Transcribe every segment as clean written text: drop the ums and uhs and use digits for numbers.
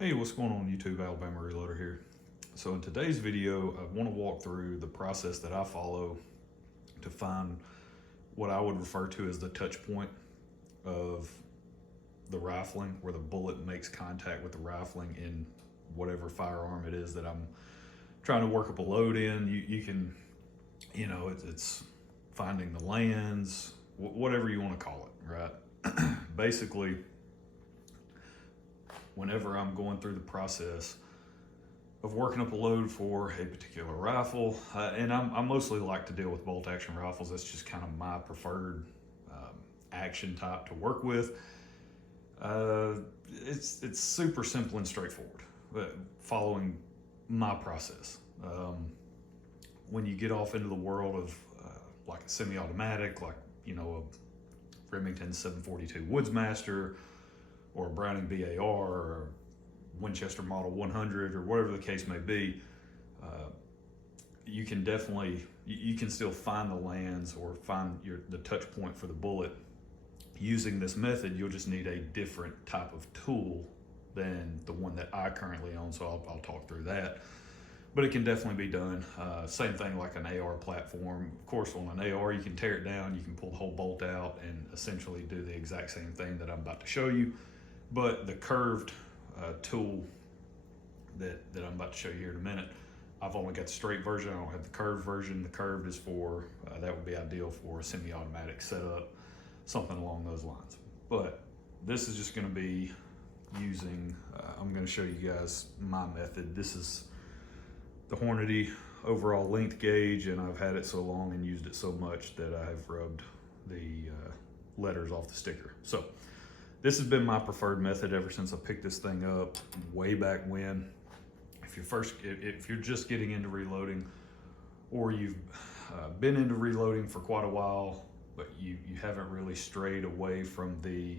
Hey, what's going on YouTube? Alabama Reloader here. So in today's video, I want to walk through the process that I follow to find what I would refer to as the touch point of the rifling, where the bullet makes contact with the rifling in whatever firearm it is that I'm trying to work up a load in. You can, it's finding the lands, whatever you want to call it, right? Basically, whenever I'm going through the process of working up a load for a particular rifle, and I mostly like to deal with bolt action rifles. That's just kind of my preferred action type to work with. It's super simple and straightforward, following my process. When you get off into the world of like a semi-automatic, like a Remington 742 Woodsmaster, or a Browning BAR, or a Winchester Model 100, or whatever the case may be, you can still find the lands or find the touch point for the bullet. Using this method, you'll just need a different type of tool than the one that I currently own, so I'll talk through that. But it can definitely be done. Same thing like an AR platform. Of course, on an AR, you can tear it down, you can pull the whole bolt out and essentially do the exact same thing that I'm about to show you. But the curved tool that I'm about to show you here in a minute, I've only got the straight version. I don't have the curved version. The curved is for, that would be ideal for a semi-automatic setup, something along those lines. But this is just gonna be using, I'm gonna show you guys my method. This is the Hornady overall length gauge, and I've had it so long and used it so much that I have rubbed the letters off the sticker. So this has been my preferred method ever since I picked this thing up way back when. If you're just getting into reloading, or you've been into reloading for quite a while, but you haven't really strayed away from the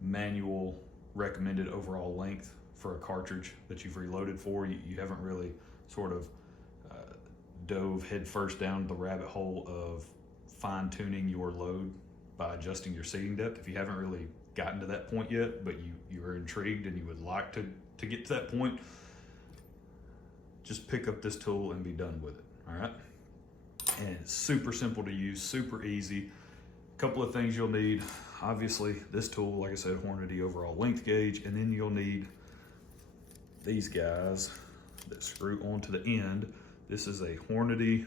manual recommended overall length for a cartridge that you've reloaded for, you haven't really sort of dove headfirst down the rabbit hole of fine-tuning your load by adjusting your seating depth. If you haven't really gotten to that point yet, but you are intrigued and you would like to get to that point, just pick up this tool and be done with it. All right, and it's super simple to use, super easy. A couple of things you'll need: obviously this tool, like I said, Hornady overall length gauge, and then you'll need these guys that screw onto the end. This is a Hornady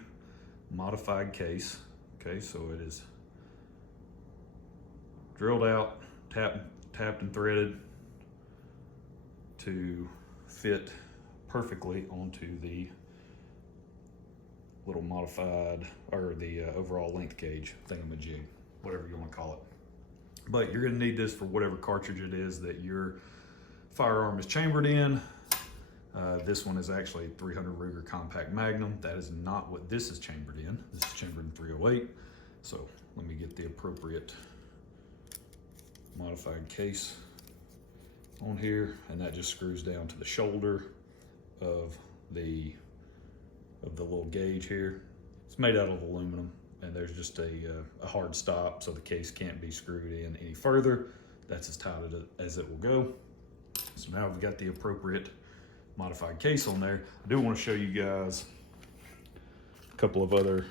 modified case. Okay, so it is drilled out, tapped and threaded to fit perfectly onto the little modified, or the overall length gauge thingamajig, whatever you want to call it. But you're going to need this for whatever cartridge it is that your firearm is chambered in. This one is actually 300 Ruger Compact Magnum. That is not what this is chambered in. This is chambered in 308. So let me get the appropriate modified case on here, and that just screws down to the shoulder of the little gauge here. It's made out of aluminum, and there's just a hard stop, so the case can't be screwed in any further. That's as tight as it will go. So now we've got the appropriate modified case on there. I do want to show you guys a couple of other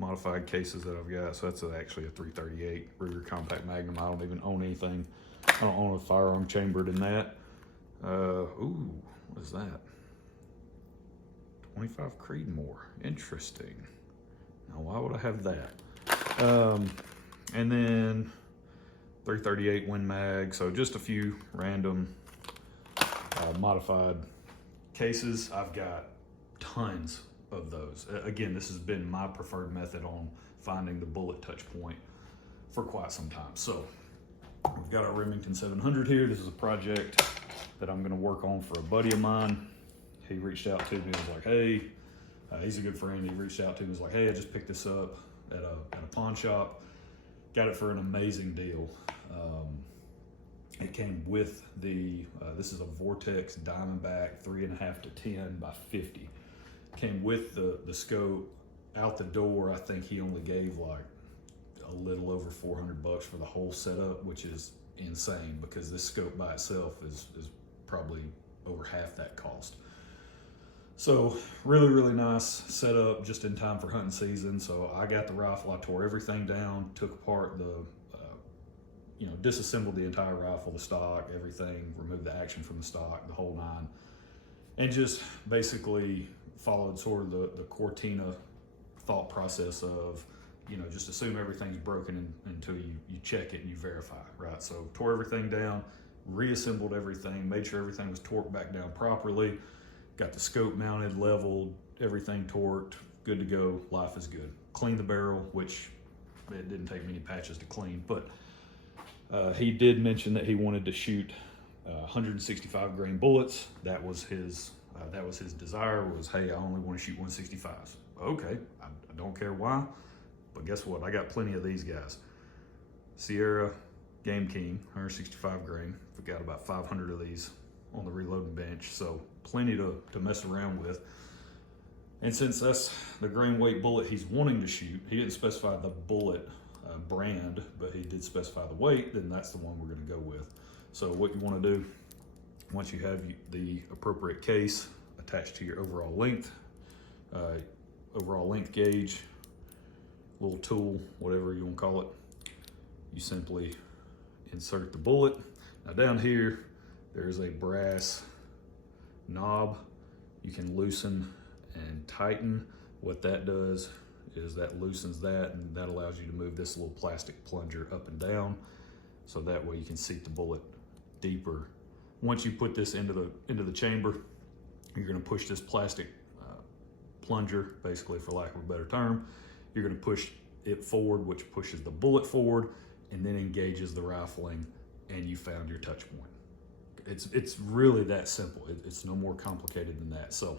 modified cases that I've got. So that's actually a 338 Ruger Compact Magnum. I don't even own anything. I don't own a firearm chambered in that. Ooh, what is that? 25 Creedmoor. Interesting. Now, why would I have that? And then 338 Win Mag. So just a few random modified cases. I've got tons of those. Again, this has been my preferred method on finding the bullet touch point for quite some time. So we've got our Remington 700 here. This is a project that I'm going to work on for a buddy of mine. He reached out to me and was like, hey, he's a good friend. He reached out to me and was like, hey, I just picked this up at a pawn shop. Got it for an amazing deal. It came with the, this is a Vortex Diamondback 3.5 to 10 by 50. Came with the scope. Out the door, I think he only gave like a little over $400 for the whole setup, which is insane because this scope by itself is probably over half that cost. So really, really nice setup just in time for hunting season. So I got the rifle, I tore everything down, took apart the, disassembled the entire rifle, the stock, everything, removed the action from the stock, the whole nine, and just basically followed sort of the Cortina thought process of, just assume everything's broken until you check it and you verify, right? So tore everything down, reassembled everything, made sure everything was torqued back down properly, got the scope mounted, leveled, everything torqued, good to go, life is good. Cleaned the barrel, which it didn't take many patches to clean, but he did mention that he wanted to shoot 165 grain bullets. That was his desire, was, hey, I only want to shoot 165s. Okay, I don't care why, but guess what? I got plenty of these guys. Sierra Game King, 165 grain. We got about 500 of these on the reloading bench, so plenty to mess around with. And since that's the grain weight bullet he's wanting to shoot, he didn't specify the bullet brand, but he did specify the weight, then that's the one we're going to go with. So what you want to do, once you have the appropriate case attached to your overall length gauge, little tool, whatever you want to call it, you simply insert the bullet. Now down here, there's a brass knob. You can loosen and tighten. What that does is that loosens that, and that allows you to move this little plastic plunger up and down, so that way you can seat the bullet deeper. Once you put this into the chamber, you're going to push this plastic plunger, basically, for lack of a better term, you're going to push it forward, which pushes the bullet forward and then engages the rifling, and you found your touch point. It's really that simple. It's no more complicated than that. So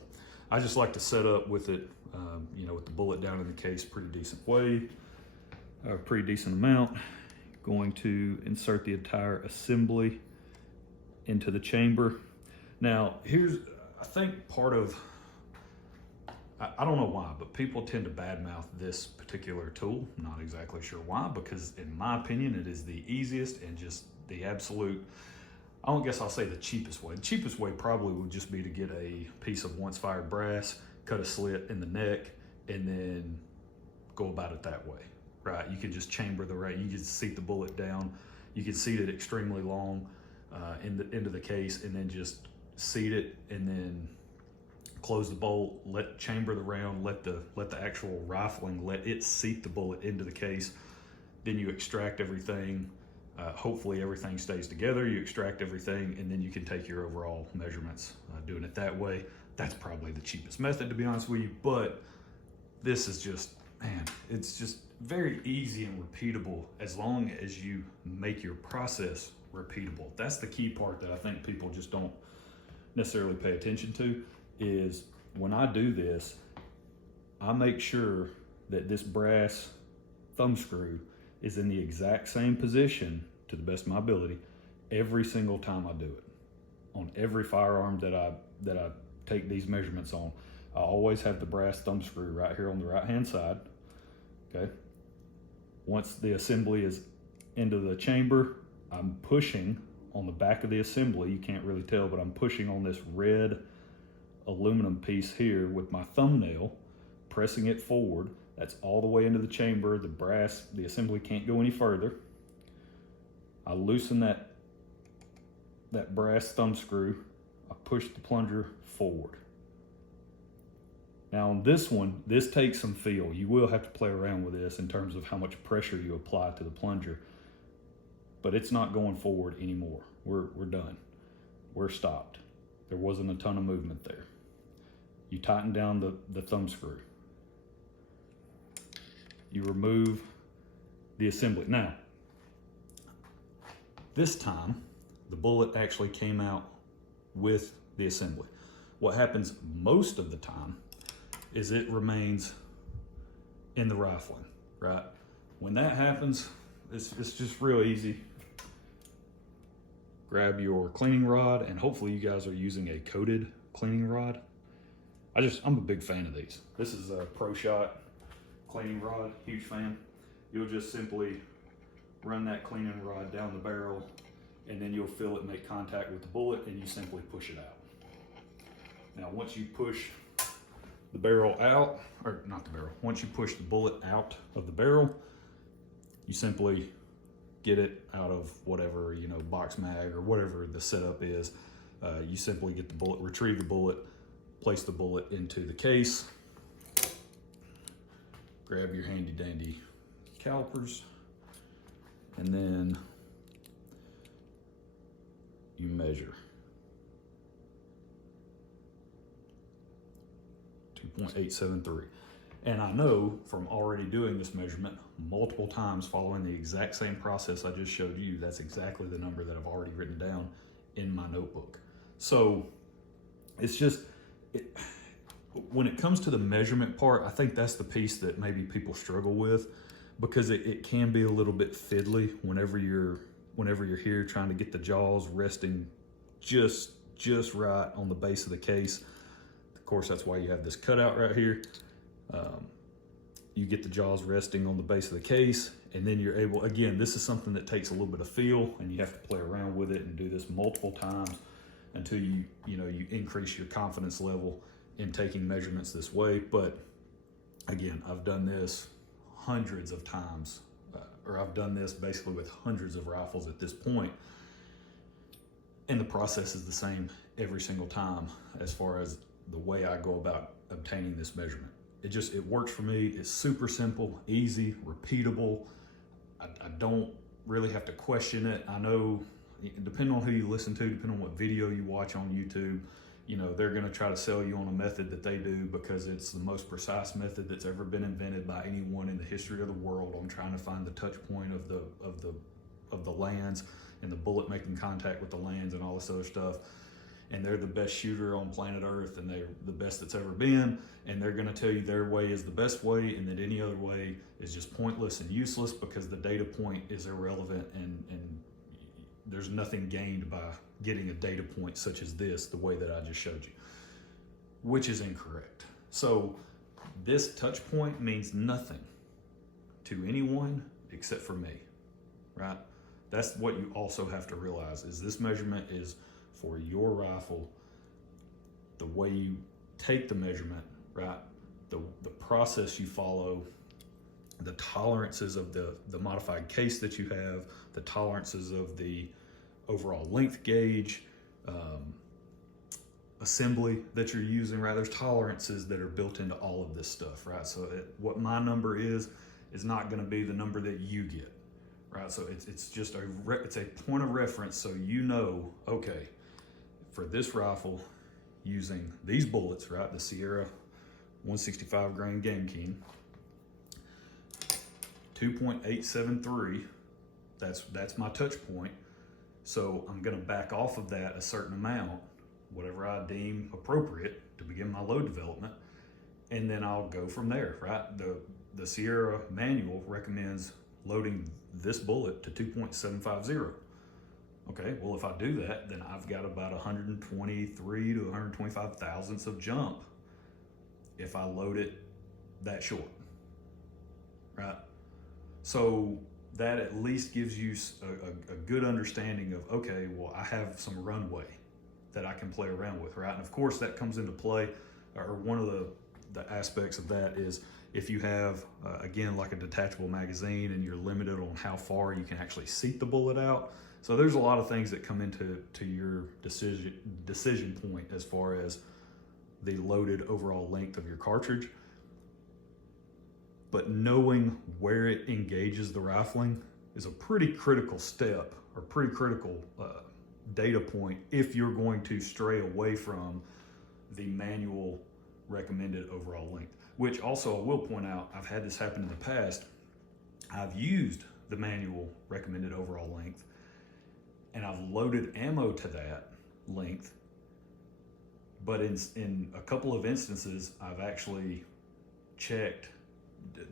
I just like to set up with it, with the bullet down in the case, pretty decent way, a pretty decent amount. Going to insert the entire assembly into the chamber. Now, I think part of, I don't know why, but people tend to badmouth this particular tool. I'm not exactly sure why, because in my opinion, it is the easiest and just the absolute, I don't guess I'll say the cheapest way. The cheapest way probably would just be to get a piece of once fired brass, cut a slit in the neck, and then go about it that way, right? You can just chamber you can seat the bullet down. You can seat it extremely long into the case, and then just seat it, and then close the bolt, chamber the round, let the actual rifling, let it seat the bullet into the case. Then you extract everything. Hopefully everything stays together. You extract everything, and then you can take your overall measurements. Doing it that way, that's probably the cheapest method, to be honest with you, but this is just, man, it's just very easy and repeatable as long as you make your process repeatable. That's the key part that I think people just don't necessarily pay attention to, is when I do this, I make sure that this brass thumb screw is in the exact same position, to the best of my ability, every single time I do it. On every firearm that I take these measurements on, I always have the brass thumb screw right here on the right hand side. Okay. Once the assembly is into the chamber, I'm pushing on the back of the assembly. You can't really tell, but I'm pushing on this red aluminum piece here with my thumbnail, pressing it forward. That's all the way into the chamber. The assembly can't go any further. I loosen that brass thumb screw. I push the plunger forward. Now on this one, this takes some feel. You will have to play around with this in terms of how much pressure you apply to the plunger, but it's not going forward anymore. We're done. We're stopped. There wasn't a ton of movement there. You tighten down the thumb screw. You remove the assembly. Now, this time, the bullet actually came out with the assembly. What happens most of the time is it remains in the rifling, right? When that happens, it's just real easy. Grab your cleaning rod, and hopefully you guys are using a coated cleaning rod. I'm a big fan of these. This is a Pro Shot cleaning rod, huge fan. You'll just simply run that cleaning rod down the barrel and then you'll feel it make contact with the bullet, and you simply push it out. Now, once you push the barrel out, or not the barrel, once you push the bullet out of the barrel, you simply get it out of whatever, you know, box mag or whatever the setup is. You simply get the bullet, retrieve the bullet, place the bullet into the case, grab your handy dandy calipers, and then you measure 2.873. And I know from already doing this measurement multiple times following the exact same process I just showed you, that's exactly the number that I've already written down in my notebook. So it's just, when it comes to the measurement part, I think that's the piece that maybe people struggle with, because it can be a little bit fiddly whenever you're here trying to get the jaws resting just right on the base of the case. Of course, that's why you have this cutout right here. You get the jaws resting on the base of the case, and then you're able, again, this is something that takes a little bit of feel, and you have to play around with it and do this multiple times until you increase your confidence level in taking measurements this way. But again, I've done this hundreds of times, or I've done this basically with hundreds of rifles at this point, and the process is the same every single time as far as the way I go about obtaining this measurement. It works for me. It's super simple, easy, repeatable. I don't really have to question it. I know, depending on who you listen to, depending on what video you watch on YouTube, you know, they're gonna try to sell you on a method that they do because it's the most precise method that's ever been invented by anyone in the history of the world on trying to find the touch point of the lands and the bullet making contact with the lands and all this other stuff. And they're the best shooter on planet Earth, and they're the best that's ever been, and they're gonna tell you their way is the best way, and that any other way is just pointless and useless because the data point is irrelevant, and there's nothing gained by getting a data point such as this, the way that I just showed you, which is incorrect. So this touch point means nothing to anyone except for me, right? That's what you also have to realize, is this measurement is for your rifle. The way you take the measurement, right? The process you follow, the tolerances of the modified case that you have, the tolerances of the overall length gauge, assembly that you're using, right? There's tolerances that are built into all of this stuff, right? So what my number is not gonna be the number that you get, right? So it's just it's a point of reference, so you know, okay, for this rifle, using these bullets, right, the Sierra 165 grain Game King, 2.873, that's my touch point. So I'm gonna back off of that a certain amount, whatever I deem appropriate to begin my load development, and then I'll go from there, right? The Sierra manual recommends loading this bullet to 2.750. Okay, well, if I do that, then I've got about 123 to 125 thousandths of jump if I load it that short, right? So that at least gives you a good understanding of, okay, well, I have some runway that I can play around with, right? And of course that comes into play, or one of the aspects of that is if you have, again, like a detachable magazine and you're limited on how far you can actually seat the bullet out. So there's a lot of things that come into your decision point as far as the loaded overall length of your cartridge. But knowing where it engages the rifling is a pretty critical step, or pretty critical data point if you're going to stray away from the manual recommended overall length. Which also I will point out, I've had this happen in the past. I've used the manual recommended overall length, and I've loaded ammo to that length, but in a couple of instances, I've actually checked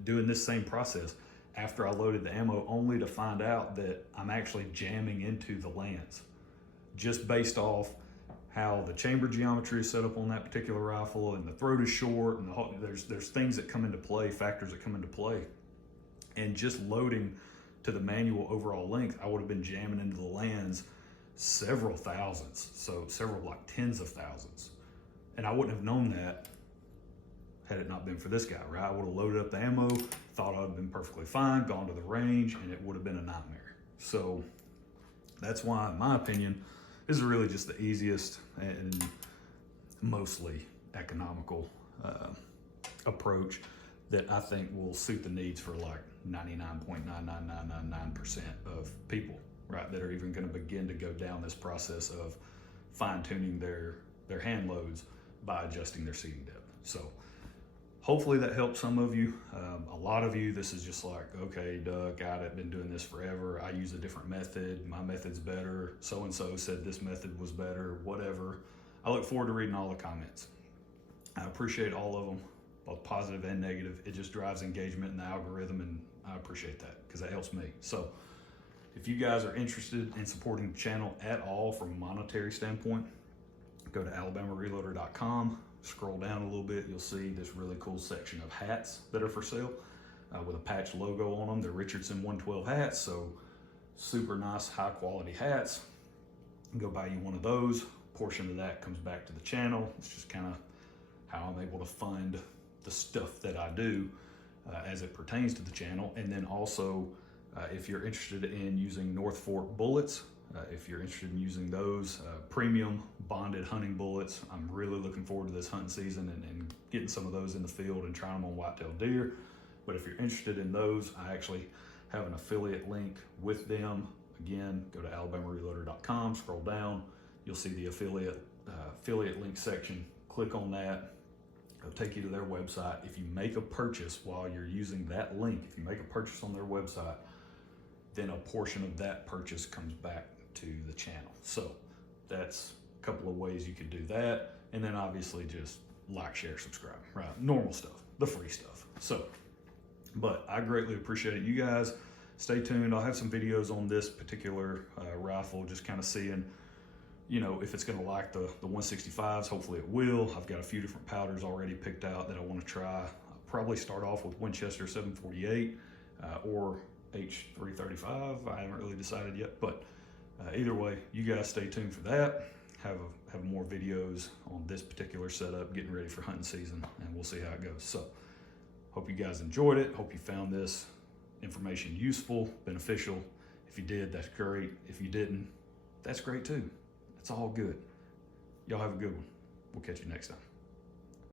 doing this same process after I loaded the ammo, only to find out that I'm actually jamming into the lands, just based off how the chamber geometry is set up on that particular rifle, and the throat is short, and there's things that come into play, factors that come into play. And just loading to the manual overall length, I would have been jamming into the lands several thousands, so several like tens of thousands. And I wouldn't have known that had it not been for this guy, right? I would have loaded up the ammo, thought I'd have been perfectly fine, gone to the range, and it would have been a nightmare. So that's why, in my opinion, this is really just the easiest and mostly economical approach that I think will suit the needs for like 99.99999% of people, right, that are even going to begin to go down this process of fine-tuning their hand loads by adjusting their seating depth. So hopefully that helps some of you. A lot of you, this is just like, okay, Doug, got it, been doing this forever. I use a different method. My method's better. So-and-so said this method was better, whatever. I look forward to reading all the comments. I appreciate all of them, both positive and negative. It just drives engagement in the algorithm, and I appreciate that because that helps me. So if you guys are interested in supporting the channel at all from a monetary standpoint, go to alabamareloader.com, scroll down a little bit, you'll see this really cool section of hats that are for sale with a patch logo on them. They're Richardson 112 hats, so super nice, high quality hats. Go buy you one of those. Portion of that comes back to the channel. It's just kind of how I'm able to fund the stuff that I do as it pertains to the channel. And then also, if you're interested in using North Fork bullets, if you're interested in using those premium bonded hunting bullets, I'm really looking forward to this hunting season and getting some of those in the field and trying them on whitetail deer. But if you're interested in those, I actually have an affiliate link with them. Again, go to alabamareloader.com, scroll down, you'll see the affiliate link section. Click on that, it'll take you to their website. If you make a purchase while you're using that link, if you make a purchase on their website, then a portion of that purchase comes back to the channel. So that's a couple of ways you could do that. And then obviously just like, share, subscribe, right? Normal stuff, the free stuff. So, but I greatly appreciate it. You guys stay tuned. I'll have some videos on this particular rifle, just kind of seeing, you know, if it's going to like the 165s. Hopefully it will. I've got a few different powders already picked out that I want to try. I'll probably start off with Winchester 748 or H335. I haven't really decided yet, but either way, you guys stay tuned for that. Have more videos on this particular setup, getting ready for hunting season, and we'll see how it goes. So hope you guys enjoyed it. Hope you found this information useful, beneficial. If you did, that's great. If you didn't, that's great too. It's all good. Y'all have a good one. We'll catch you next time.